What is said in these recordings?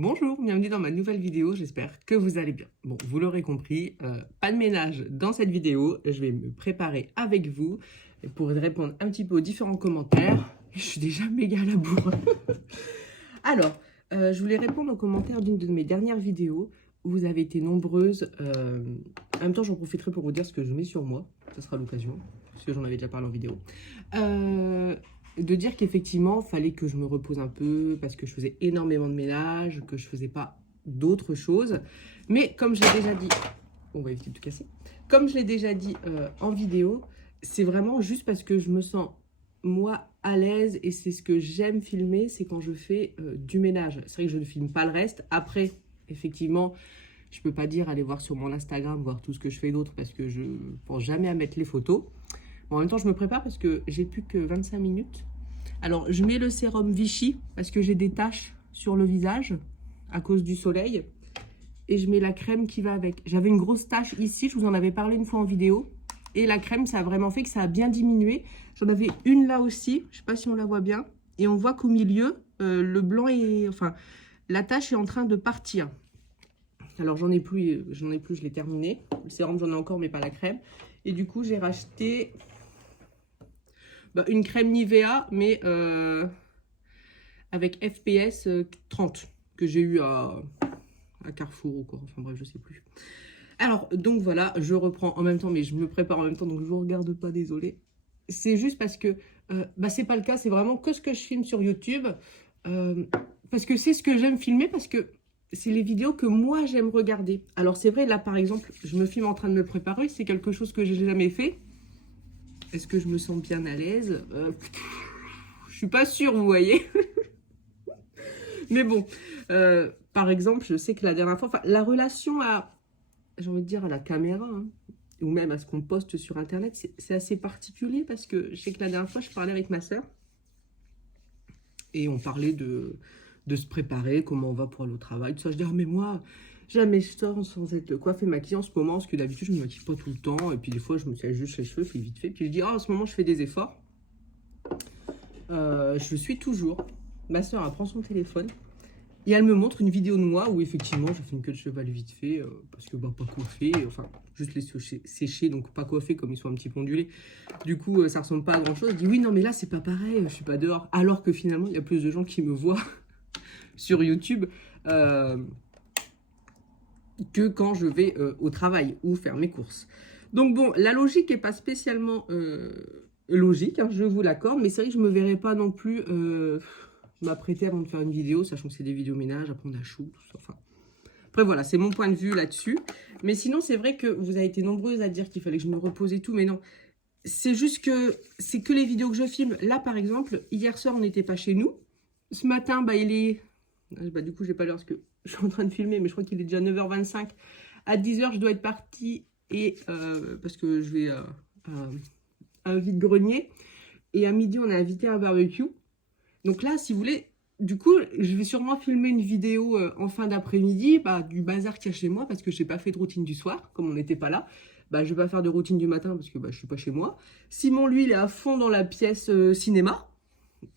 Bonjour, bienvenue dans ma nouvelle vidéo, j'espère que vous allez bien. Bon, vous l'aurez compris, pas de ménage dans cette vidéo, je vais me préparer avec vous pour répondre un petit peu aux différents commentaires. Je suis déjà méga à la bourre. Alors, je voulais répondre aux commentaires d'une de mes dernières vidéos. Vous avez été nombreuses. En même temps, j'en profiterai pour vous dire ce que je mets sur moi. Ce sera l'occasion, parce que j'en avais déjà parlé en vidéo. De dire qu'effectivement, il fallait que je me repose un peu parce que je faisais énormément de ménage, que je ne faisais pas d'autres choses. Mais comme je l'ai déjà dit, on va éviter de tout casser. Comme je l'ai déjà dit en vidéo, c'est vraiment juste parce que je me sens, moi, à l'aise et c'est ce que j'aime filmer, c'est quand je fais du ménage. C'est vrai que je ne filme pas le reste. Après, effectivement, je ne peux pas dire allez voir sur mon Instagram, voir tout ce que je fais d'autre parce que je ne pense jamais à mettre les photos. Bon, en même temps, je me prépare parce que j'ai plus que 25 minutes. Alors, je mets le sérum Vichy parce que j'ai des taches sur le visage à cause du soleil. Et je mets la crème qui va avec. J'avais une grosse tache ici, je vous en avais parlé une fois en vidéo. Et la crème, ça a vraiment fait que ça a bien diminué. J'en avais une là aussi, je ne sais pas si on la voit bien. Et on voit qu'au milieu, le blanc est... Enfin, la tache est en train de partir. Alors, j'en ai plus, je l'ai terminé. Le sérum, j'en ai encore, mais pas la crème. Et du coup, j'ai racheté... une crème Nivea, mais avec FPS 30, que j'ai eu à Carrefour ou quoi, enfin bref, je sais plus. Alors, donc voilà, je reprends en même temps, mais je me prépare en même temps, donc je vous regarde pas, désolé. C'est juste parce que c'est pas le cas, c'est vraiment que ce que je filme sur YouTube, parce que c'est ce que j'aime filmer, parce que c'est les vidéos que moi j'aime regarder. Alors c'est vrai, là par exemple, je me filme en train de me préparer, c'est quelque chose que j'ai jamais fait. Est-ce que je me sens bien à l'aise? Je suis pas sûre, vous voyez. Mais bon, par exemple, je sais que la dernière fois, la relation à, j'ai envie de dire, à la caméra, hein, ou même à ce qu'on poste sur Internet, c'est assez particulier parce que je sais que la dernière fois, je parlais avec ma sœur et on parlait de se préparer, comment on va pour aller au travail, tout ça. Je dis, ah, mais moi, jamais je sors sans être coiffée, maquillée en ce moment, parce que d'habitude, je me maquille pas tout le temps. Et puis des fois, je me sers juste les cheveux, puis vite fait. Puis je dis, ah, en ce moment, je fais des efforts. Je suis toujours. Ma soeur, elle prend son téléphone et elle me montre une vidéo de moi où effectivement, je fais une queue de cheval vite fait, parce que pas coiffé, enfin, juste les sécher, donc pas coiffé comme ils sont un petit peu ondulés. Du coup, ça ressemble pas à grand chose. Je dis, oui, non, mais là, c'est pas pareil, je suis pas dehors. Alors que finalement, il y a plus de gens qui me voient sur YouTube que quand je vais au travail ou faire mes courses. Donc bon, la logique n'est pas spécialement logique, hein, je vous l'accorde, mais c'est vrai que je ne me verrais pas non plus m'apprêter avant de faire une vidéo, sachant que c'est des vidéos ménage, après on a chou, tout ça. Enfin, après voilà, c'est mon point de vue là-dessus. Mais sinon, c'est vrai que vous avez été nombreuses à dire qu'il fallait que je me repose et tout, mais non. C'est juste que c'est que les vidéos que je filme. Là, par exemple, hier soir, on n'était pas chez nous. Ce matin, il est... du coup, j'ai pas l'heure parce que je suis en train de filmer, mais je crois qu'il est déjà 9h25. À 10h, je dois être partie et parce que je vais à un vide-grenier. Et à midi, on est invité à un barbecue. Donc là, si vous voulez, du coup, je vais sûrement filmer une vidéo en fin d'après-midi, du bazar qu'il y a chez moi, parce que je n'ai pas fait de routine du soir, comme on n'était pas là. Je ne vais pas faire de routine du matin parce que je ne suis pas chez moi. Simon, lui, il est à fond dans la pièce cinéma.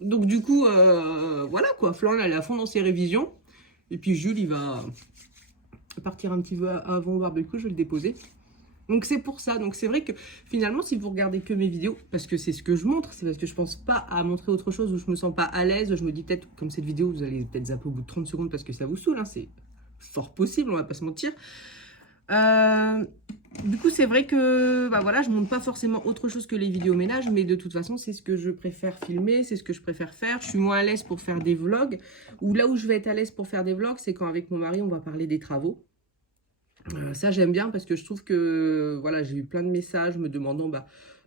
Donc du coup, voilà quoi, Florian elle est à fond dans ses révisions. Et puis Jules, il va partir un petit peu avant le barbecue, je vais le déposer. Donc c'est pour ça, donc c'est vrai que finalement, si vous regardez que mes vidéos, parce que c'est ce que je montre, c'est parce que je pense pas à montrer autre chose où je me sens pas à l'aise, je me dis peut-être, comme cette vidéo, vous allez peut-être zapper au bout de 30 secondes parce que ça vous saoule, hein, c'est fort possible, on va pas se mentir. Du coup, c'est vrai que voilà, je montre pas forcément autre chose que les vidéos ménage, mais de toute façon, c'est ce que je préfère filmer, c'est ce que je préfère faire. Je suis moins à l'aise pour faire des vlogs, ou là où je vais être à l'aise pour faire des vlogs, c'est quand avec mon mari, on va parler des travaux. Ça, j'aime bien parce que je trouve que voilà, j'ai eu plein de messages me demandant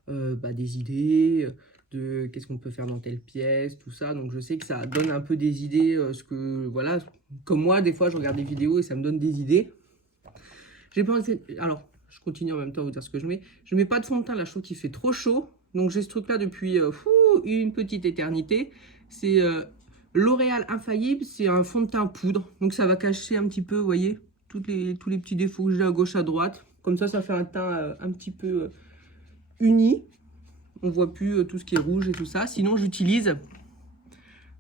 des idées, de qu'est-ce qu'on peut faire dans telle pièce, tout ça. Donc, je sais que ça donne un peu des idées, voilà, comme moi, des fois, je regarde des vidéos et ça me donne des idées. J'ai pas envie de... Alors, je continue en même temps à vous dire ce que je mets. Je mets pas de fond de teint, là, je trouve qu'il fait trop chaud. Donc, j'ai ce truc-là depuis une petite éternité. C'est L'Oréal Infaillible, c'est un fond de teint poudre. Donc, ça va cacher un petit peu, vous voyez, tous les petits défauts que j'ai à gauche, à droite. Comme ça fait un teint un petit peu uni. On voit plus tout ce qui est rouge et tout ça. Sinon, j'utilise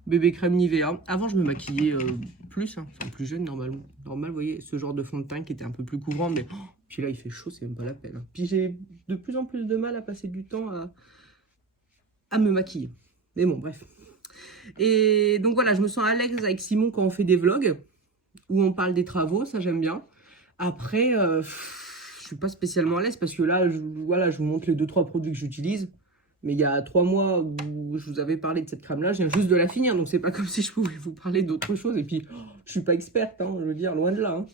bébé crème Nivea. Avant, je me maquillais plus, hein, enfin plus jeune, normalement. Normal, vous voyez, ce genre de fond de teint qui était un peu plus couvrant, mais puis là, il fait chaud, c'est même pas la peine. Hein. Puis j'ai de plus en plus de mal à passer du temps à me maquiller. Mais bon, bref. Et donc voilà, je me sens à l'aise avec Simon quand on fait des vlogs, où on parle des travaux, ça j'aime bien. Après, je suis pas spécialement à l'aise, parce que là, voilà, je vous montre les 2-3 produits que j'utilise. Mais il y a 3 mois où je vous avais parlé de cette crème-là, je viens juste de la finir. Donc, c'est pas comme si je pouvais vous parler d'autre chose. Et puis, je suis pas experte, hein, je veux dire, loin de là. Hein.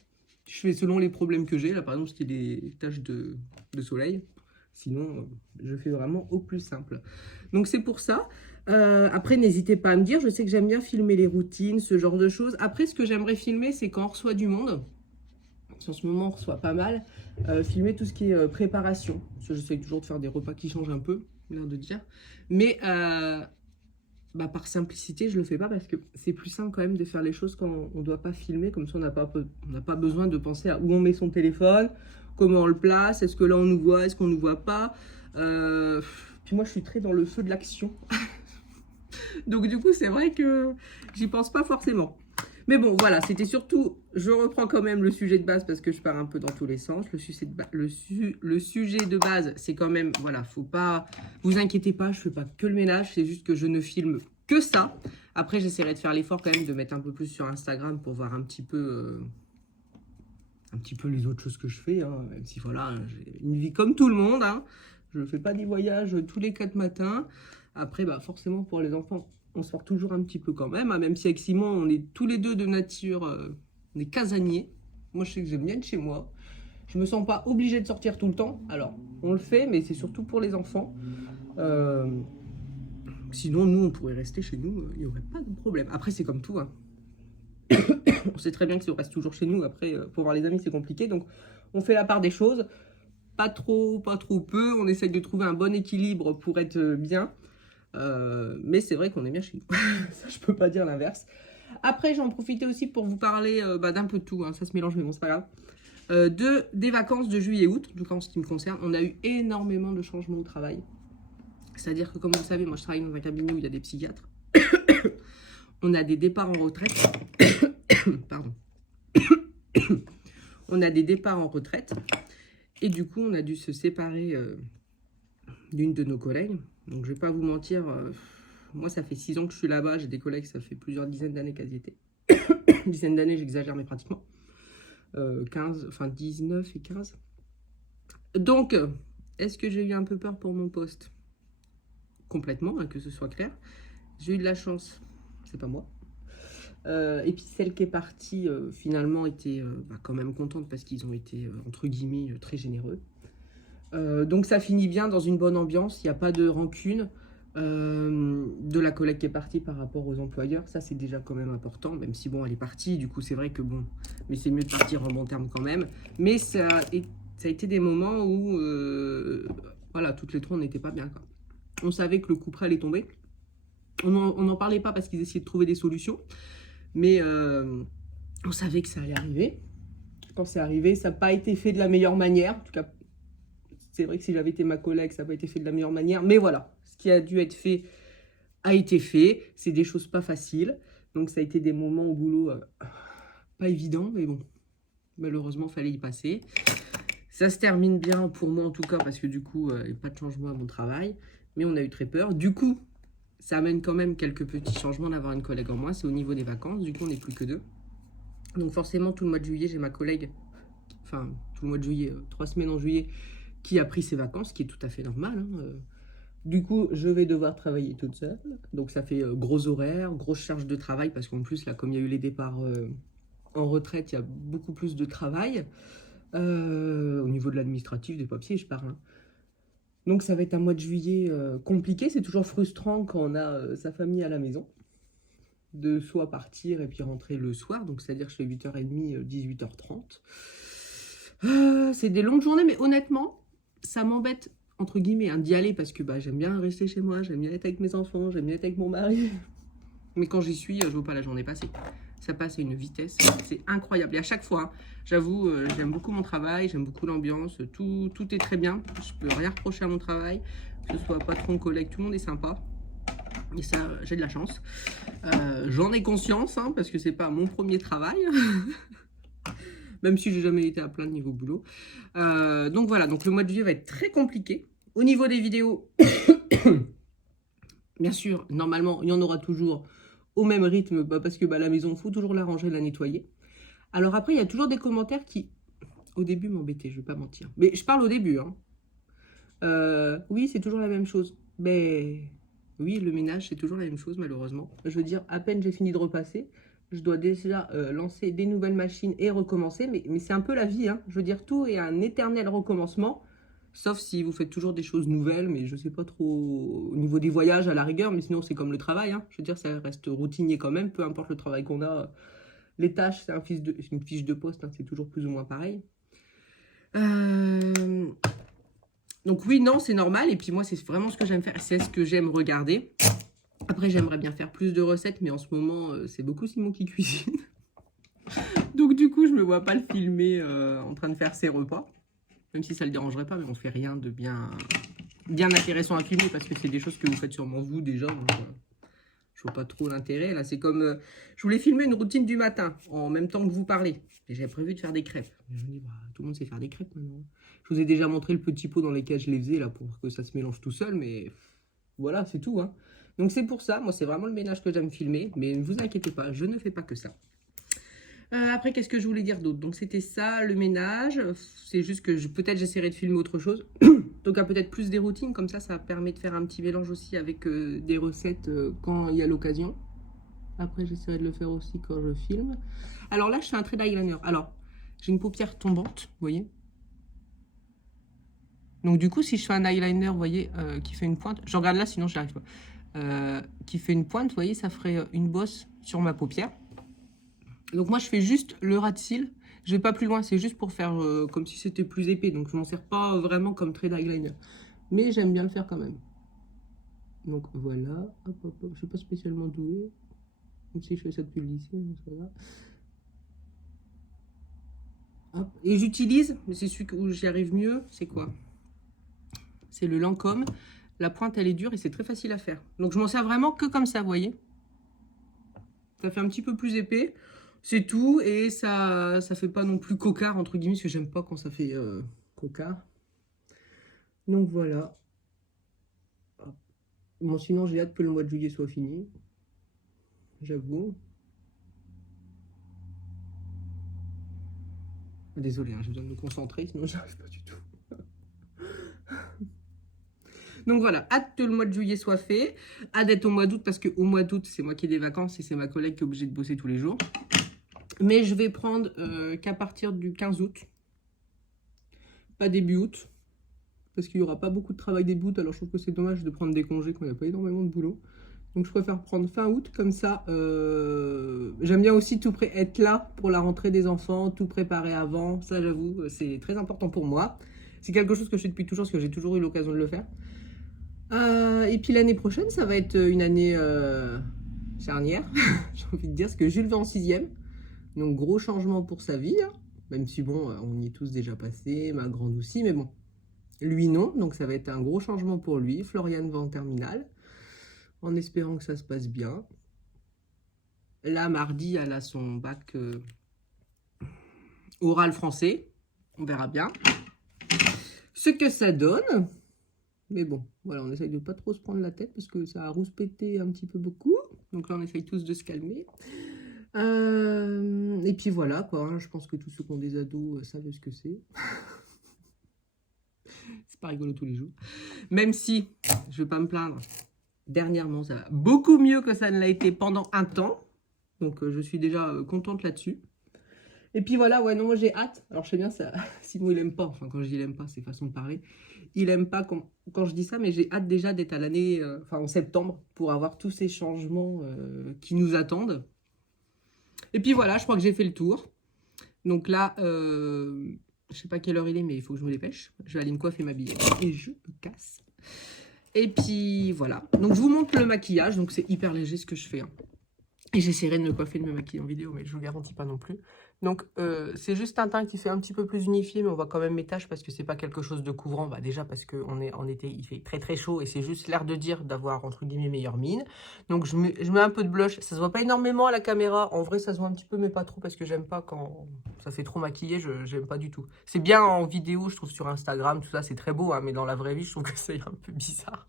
Je fais selon les problèmes que j'ai. Là, par exemple, c'était des taches de soleil. Sinon, je fais vraiment au plus simple. Donc, c'est pour ça. Après, n'hésitez pas à me dire. Je sais que j'aime bien filmer les routines, ce genre de choses. Après, ce que j'aimerais filmer, c'est quand on reçoit du monde. En ce moment, on reçoit pas mal. Filmer tout ce qui est préparation. Parce que j'essaie toujours de faire des repas qui changent un peu. L'air de dire, mais par simplicité je le fais pas, parce que c'est plus simple quand même de faire les choses quand on doit pas filmer, comme ça on n'a pas besoin de penser à où on met son téléphone, comment on le place, est-ce que là on nous voit, est-ce qu'on nous voit pas, puis moi je suis très dans le feu de l'action donc du coup c'est vrai que j'y pense pas forcément. Mais bon, voilà, c'était surtout, je reprends quand même le sujet de base parce que je pars un peu dans tous les sens. Le sujet de base, c'est quand même, voilà, faut pas, vous inquiétez pas, je fais pas que le ménage, c'est juste que je ne filme que ça. Après, j'essaierai de faire l'effort quand même de mettre un peu plus sur Instagram pour voir un petit peu les autres choses que je fais. Hein, même si, voilà, j'ai une vie comme tout le monde. Hein, je ne fais pas des voyages tous les 4 matins. Après, forcément, pour les enfants, on sort toujours un petit peu quand même, hein, même si avec Simon, on est tous les deux de nature, on est casaniers. Moi, je sais que j'aime bien être chez moi. Je me sens pas obligée de sortir tout le temps. Alors, on le fait, mais c'est surtout pour les enfants. Sinon, nous, on pourrait rester chez nous, il n'y aurait pas de problème. Après, c'est comme tout. Hein. On sait très bien que si on reste toujours chez nous, après, pour voir les amis, c'est compliqué. Donc, on fait la part des choses. Pas trop peu. On essaye de trouver un bon équilibre pour être bien. Mais c'est vrai qu'on est bien chez nous. Ça, je peux pas dire l'inverse. Après, j'en profitais aussi pour vous parler d'un peu de tout. Hein. Ça se mélange, mais bon, c'est pas grave. Des vacances de juillet-août, du coup, en ce qui me concerne, on a eu énormément de changements au travail. C'est-à-dire que, comme vous le savez, moi, je travaille dans un cabinet où il y a des psychiatres. On a des départs en retraite. Pardon. On a des départs en retraite. Et du coup, on a dû se séparer d'une de nos collègues. Donc, je vais pas vous mentir, moi, ça fait 6 ans que je suis là-bas. J'ai des collègues, ça fait plusieurs dizaines d'années qu'elles y étaient. Dizaines d'années, j'exagère, mais pratiquement. 19 et 15. Donc, est-ce que j'ai eu un peu peur pour mon poste? Complètement, hein, que ce soit clair. J'ai eu de la chance, c'est pas moi. Et puis celle qui est partie, finalement, était quand même contente parce qu'ils ont été, entre guillemets, très généreux. Donc ça finit bien dans une bonne ambiance, il n'y a pas de rancune de la collègue qui est partie par rapport aux employeurs. Ça, c'est déjà quand même important, même si bon, elle est partie, du coup c'est vrai que bon, mais c'est mieux de partir en bon terme quand même. Mais ça a été des moments où, voilà, toutes les trois, on n'était pas bien, quoi. On savait que le coup près allait tomber. On n'en parlait pas parce qu'ils essayaient de trouver des solutions, mais on savait que ça allait arriver. Quand c'est arrivé, ça n'a pas été fait de la meilleure manière, en tout cas. C'est vrai que si j'avais été ma collègue, ça n'a pas été fait de la meilleure manière. Mais voilà, ce qui a dû être fait a été fait. C'est des choses pas faciles. Donc ça a été des moments au boulot pas évidents. Mais bon, malheureusement, il fallait y passer. Ça se termine bien pour moi en tout cas. Parce que du coup, il n'y a pas de changement à mon travail. Mais on a eu très peur. Du coup, ça amène quand même quelques petits changements d'avoir une collègue en moins. C'est au niveau des vacances. Du coup, on n'est plus que 2. Donc forcément, tout le mois de juillet, j'ai ma collègue. Enfin, tout le mois de juillet, 3 semaines en juillet, qui a pris ses vacances, ce qui est tout à fait normal. Hein. Du coup, je vais devoir travailler toute seule. Donc, ça fait gros horaires, grosse charge de travail, parce qu'en plus, là, comme il y a eu les départs en retraite, il y a beaucoup plus de travail. Au niveau de l'administratif, des papiers, je parle. Hein. Donc, ça va être un mois de juillet compliqué. C'est toujours frustrant quand on a sa famille à la maison. De soit partir et puis rentrer le soir. Donc, c'est-à-dire, je fais 8h30, 18h30. C'est des longues journées, mais honnêtement, ça m'embête, entre guillemets, hein, d'y aller parce que j'aime bien rester chez moi, j'aime bien être avec mes enfants, j'aime bien être avec mon mari. Mais quand j'y suis, je ne vois pas la journée passer. Ça passe à une vitesse, c'est incroyable. Et à chaque fois, j'avoue, j'aime beaucoup mon travail, j'aime beaucoup l'ambiance, tout est très bien. Je peux rien reprocher à mon travail, que ce soit patron, collègue, tout le monde est sympa. Et ça, j'ai de la chance. J'en ai conscience, hein, parce que c'est pas mon premier travail. Même si j'ai jamais été à plein de niveau boulot. Donc voilà, donc le mois de juillet va être très compliqué. Au niveau des vidéos, bien sûr, normalement, il y en aura toujours au même rythme, parce que la maison, il faut toujours la ranger, la nettoyer. Alors après, il y a toujours des commentaires qui, au début, m'embêtaient, je vais pas mentir. Mais je parle au début, hein. Oui, c'est toujours la même chose. Mais oui, le ménage, c'est toujours la même chose, malheureusement. Je veux dire, à peine j'ai fini de repasser, je dois déjà lancer des nouvelles machines et recommencer. Mais c'est un peu la vie, hein. Je veux dire, tout est un éternel recommencement. Sauf si vous faites toujours des choses nouvelles, mais je sais pas trop au niveau des voyages à la rigueur, mais sinon c'est comme le travail, hein. Je veux dire, ça reste routinier quand même, peu importe le travail qu'on a. Les tâches, c'est une fiche de poste, hein, c'est toujours plus ou moins pareil. Donc oui, non, c'est normal. Et puis moi, c'est vraiment ce que j'aime faire. C'est ce que j'aime regarder. Après, j'aimerais bien faire plus de recettes, mais en ce moment, c'est beaucoup Simon qui cuisine. Donc du coup, je me vois pas le filmer en train de faire ses repas. Même si ça le dérangerait pas, mais on fait rien de bien intéressant à filmer parce que c'est des choses que vous faites sûrement vous déjà. Donc, je vois pas trop l'intérêt. Là, c'est comme... je voulais filmer une routine du matin en même temps que vous parlez. Et j'avais prévu de faire des crêpes. Et je me dis, tout le monde sait faire des crêpes maintenant. Je vous ai déjà montré le petit pot dans lequel je les faisais là pour que ça se mélange tout seul. Mais voilà, c'est tout, hein. Donc c'est pour ça. Moi, c'est vraiment le ménage que j'aime filmer. Mais ne vous inquiétez pas, je ne fais pas que ça. Après, qu'est-ce que je voulais dire d'autre? Donc, c'était ça, le ménage. C'est juste que peut-être j'essaierai de filmer autre chose. Donc, peut-être plus des routines. Comme ça permet de faire un petit mélange aussi avec des recettes quand il y a l'occasion. Après, j'essaierai de le faire aussi quand je filme. Alors là, je fais un trait d'eyeliner. Alors, j'ai une paupière tombante, vous voyez. Donc, du coup, si je fais un eyeliner, vous voyez, qui fait une pointe. Je regarde là, sinon, je n'y arrive pas. Qui fait une pointe, vous voyez, ça ferait une bosse sur ma paupière. Donc moi je fais juste le ras de cils, je vais pas plus loin, c'est juste pour faire comme si c'était plus épais, donc je m'en sers pas vraiment comme trait d'eyeliner. Mais j'aime bien le faire quand même. Donc voilà, hop hop hop, je suis pas spécialement douée, même si je fais ça depuis le lycée, ça va. Hop. Et j'utilise, mais c'est celui où j'y arrive mieux, c'est quoi? C'est le Lancôme, la pointe elle est dure et c'est très facile à faire. Donc je m'en sers vraiment que comme ça, vous voyez. Ça fait un petit peu plus épais. C'est tout, et ça fait pas non plus cocard, entre guillemets, parce que j'aime pas quand ça fait cocard. Donc voilà. Bon, sinon, j'ai hâte que le mois de juillet soit fini. J'avoue. Désolé, hein, j'ai besoin de me concentrer, sinon j'arrive pas du tout. Donc voilà, hâte que le mois de juillet soit fait. Hâte d'être au mois d'août, parce qu'au mois d'août, c'est moi qui ai des vacances et c'est ma collègue qui est obligée de bosser tous les jours. Mais je vais prendre qu'à partir du 15 août. Pas début août. Parce qu'il n'y aura pas beaucoup de travail début août. Alors je trouve que c'est dommage de prendre des congés quand il n'y a pas énormément de boulot. Donc je préfère prendre fin août. Comme ça, j'aime bien aussi être là pour la rentrée des enfants. Tout préparer avant. Ça, j'avoue, c'est très important pour moi. C'est quelque chose que je fais depuis toujours, parce que j'ai toujours eu l'occasion de le faire. Et puis l'année prochaine, ça va être une année charnière. J'ai envie de dire, parce que Jules va en 6e. Donc gros changement pour sa vie, hein. Même si bon, on y est tous déjà passé, ma grande aussi, mais bon, lui non, donc ça va être un gros changement pour lui. Floriane va en terminale, en espérant que ça se passe bien. Là, mardi, elle a son bac oral français, on verra bien ce que ça donne. Mais bon, voilà, on essaye de pas trop se prendre la tête, parce que ça a rouspété un petit peu beaucoup. Donc là, on essaye tous de se calmer. Et puis voilà quoi, hein, je pense que tous ceux qui ont des ados savent ce que c'est. C'est pas rigolo tous les jours. Même si, je vais pas me plaindre, dernièrement ça va beaucoup mieux que ça ne l'a été pendant un temps. Donc je suis déjà contente là-dessus. Et puis voilà, ouais, non, moi j'ai hâte. Alors je sais bien, ça, Simon il aime pas, enfin quand je dis il aime pas, c'est façon de parler. Il aime pas quand je dis ça, mais j'ai hâte déjà d'être à l'année, en septembre, pour avoir tous ces changements qui nous attendent. Et puis voilà, je crois que j'ai fait le tour. Donc là, je sais pas quelle heure il est, mais il faut que je me dépêche. Je vais aller me coiffer, m'habiller et je me casse. Et puis voilà. Donc je vous montre le maquillage. Donc c'est hyper léger ce que je fais, hein. Et j'essaierai de me coiffer, de me maquiller en vidéo, mais je vous garantis pas non plus. Donc, c'est juste un teint qui fait un petit peu plus unifié, mais on voit quand même mes taches parce que c'est pas quelque chose de couvrant. Bah, déjà parce qu'on est en été, il fait très très chaud et c'est juste l'air de dire d'avoir entre guillemets meilleure mine. Donc, je mets un peu de blush. Ça se voit pas énormément à la caméra. En vrai, ça se voit un petit peu, mais pas trop parce que j'aime pas quand ça fait trop maquillé. J'aime pas du tout. C'est bien en vidéo, je trouve, sur Instagram, tout ça, c'est très beau, hein, mais dans la vraie vie, je trouve que c'est un peu bizarre.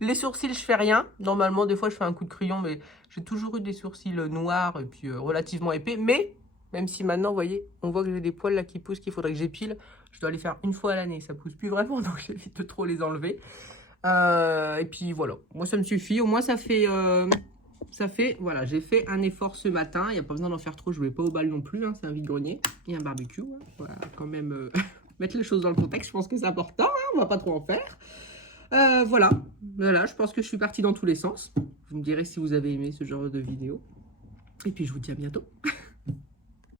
Les sourcils, je fais rien. Normalement, des fois, je fais un coup de crayon, mais j'ai toujours eu des sourcils noirs et puis relativement épais. Mais même si maintenant, vous voyez, on voit que j'ai des poils là qui poussent, qu'il faudrait que j'épile. Je dois les faire une fois à l'année. Ça pousse plus vraiment, donc j'évite de trop les enlever. Et puis voilà, moi ça me suffit. Au moins ça fait, voilà, j'ai fait un effort ce matin. Il n'y a pas besoin d'en faire trop. Je ne vais pas au bal non plus. Hein, c'est un vide-grenier et un barbecue. Hein. Voilà, quand même mettre les choses dans le contexte. Je pense que c'est important. Hein, on va pas trop en faire. Voilà, je pense que je suis partie dans tous les sens. Vous me direz si vous avez aimé ce genre de vidéo. Et puis je vous dis à bientôt.